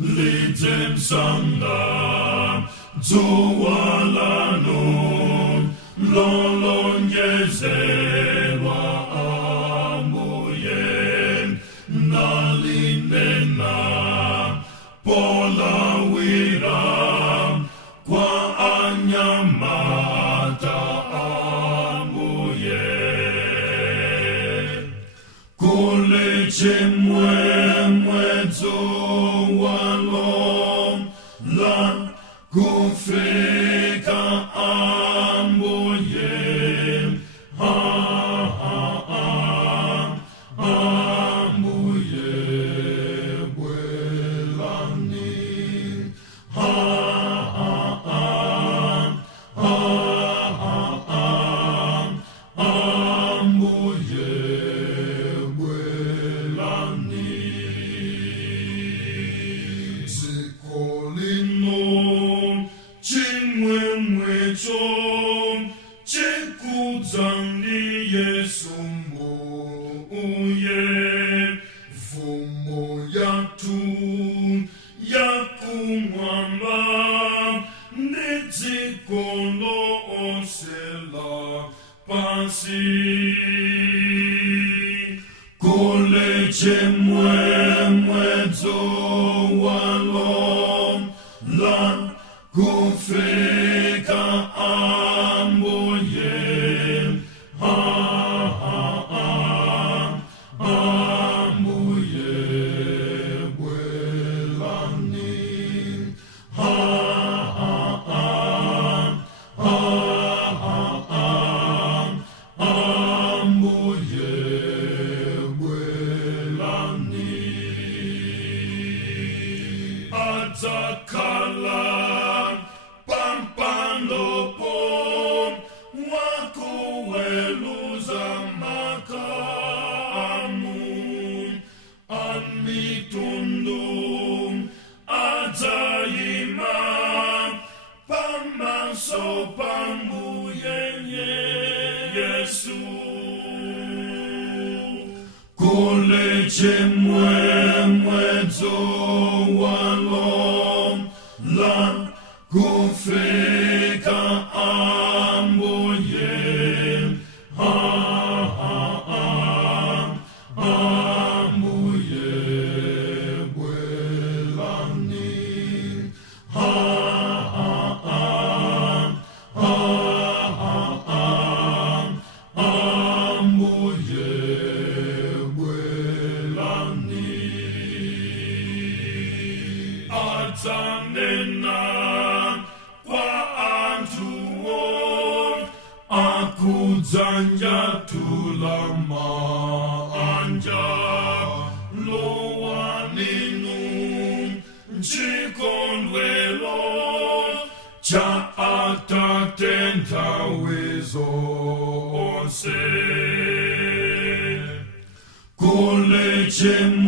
litem sanda zuwalano lolongezelwa amuye nalinena polawira kwa anyamata amuye kule chimwemwezo walom la kufika amuye amuye bwelani amuye bwelani zikolino chimwemwecho chikudzani Yesu mbuye fumo yatu yakumwamba nedzikono osela pasi kule chimwemwezo walom la kufika amuye amuye bwelani amuye bwelani atakala pampanopo wakuweluza makamu amitundu atayima pamaso pamuyenye Yesu kule chimwemwezo walom la kufika amuye amuye bwelani amuye bwelani atanena akudzanja tulama anja lowaninu chikondwelo cha atatenta wizo onse kule chim